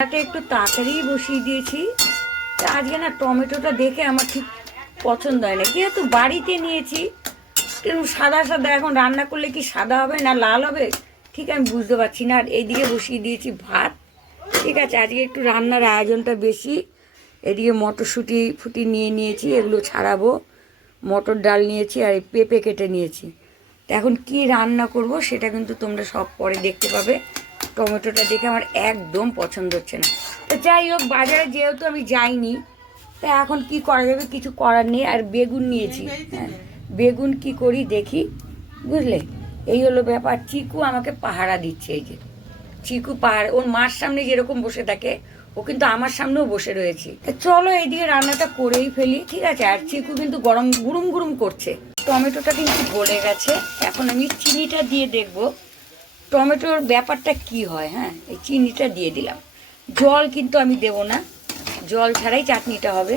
একটু তাড়াতাড়ি বসিয়ে দিয়েছি। আজকে না টমেটোটা দেখে আমার ঠিক পছন্দ হয় না, যেহেতু বাড়িতে নিয়েছি কিন্তু সাদা সাদা, এখন রান্না করলে কি সাদা হবে না লাল হবে ঠিক আমি বুঝতে পারছি না। আর এইদিকে বসিয়ে দিয়েছি ভাত। ঠিক আছে, আজকে একটু রান্নার আয়োজনটা বেশি। এদিকে মটরশুঁটি ফুটি নিয়ে নিয়েছি, এগুলো ছাড়াবো। মটর ডাল নিয়েছি আর এই পেঁপে কেটে নিয়েছি। তো এখন কি রান্না করব সেটা কিন্তু তোমরা সব পরে দেখতে পাবে। টমেটোটা দেখে আমার একদম পছন্দ হচ্ছে না। তো যাই হোক, বাজারে যেহেতু আমি যাইনি, তা এখন কি করা যাবে, কিছু করার নেই। আর বেগুন নিয়েছি, হ্যাঁ বেগুন কি করি দেখি, বুঝলে। এই হলো ব্যাপার। চিকু আমাকে পাহারা দিচ্ছে। এই যে চিকু পাহাড়, ওর মার সামনে যেরকম বসে থাকে ও কিন্তু আমার সামনেও বসে রয়েছে। চলো এইদিকে রান্নাটা করেই ফেলি, ঠিক আছে। আর চিকু কিন্তু গরম গুরুম গুরুম করছে। টমেটোটা কিন্তু গলে গেছে, এখন আমি চিনিটা দিয়ে দেখবো টমেটোর ব্যাপারটা কি হয়। হ্যাঁ, এই চিনিটা দিয়ে দিলাম। জল কিন্তু আমি দেব না, জল ছাড়াই চাটনিটা হবে।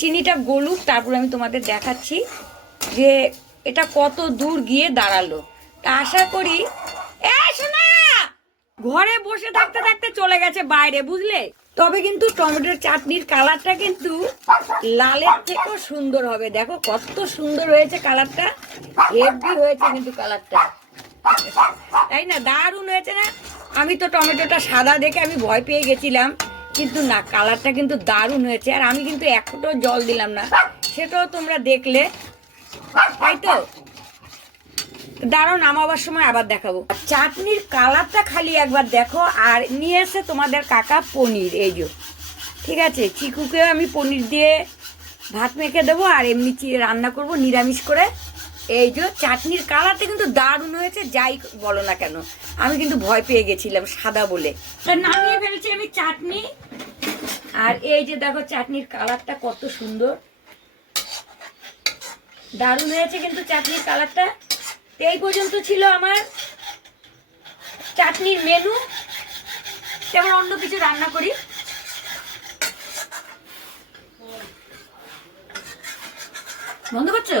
চিনিটা গলুক, তারপর আমি তোমাদের দেখাচ্ছি যে এটা কত দূর গিয়ে দাঁড়ালো। তা আশা করি শোনা ঘরে বসে থাকতে থাকতে চলে গেছে বাইরে, বুঝলে। তবে কিন্তু টমেটোর চাটনির কালারটা কিন্তু লালের থেকেও সুন্দর হবে। দেখো কত সুন্দর হয়েছে কালারটা, হেভি হয়েছে কিন্তু কালারটা, তাই না? দারুণ হয়েছে না? আমি তো টমেটোটা সাদা দেখে আমি ভয় পেয়ে গেছিলাম, কিন্তু না, কালারটা কিন্তু দারুণ হয়েছে। আর আমি কিন্তু এক ফোঁটাও জল দিলাম না, সেটাও তোমরা দেখলে, তাই তো। দাঁড়াও, নামাবার সময় আবার দেখাবো। চাটনির কালারটা খালি একবার দেখো। আর নিয়ে এসে তোমাদের কাকা পনির, এই যে, ঠিক আছে। চিকুকে আমি পনির দিয়ে ভাত মেখে দেবো আর এমনি রান্না করব নিরামিষ করে। এই যে চাটনির কালারটা কিন্তু দারুণ হয়েছে, যাই বলো না কেন। আমি কিন্তু ভয় পেয়ে গেছিলাম সাদা বলে। তা নামিয়ে ফেলছি আমি চাটনি। আর এই যে দেখো চাটনির কালারটা কত সুন্দর, দারুণ হয়েছে কিন্তু চাটনির কালারটা। এই পর্যন্ত ছিল আমার চাটনির মেনু। তেমন অন্য কিছু রান্না করি। বন্ধ করছো?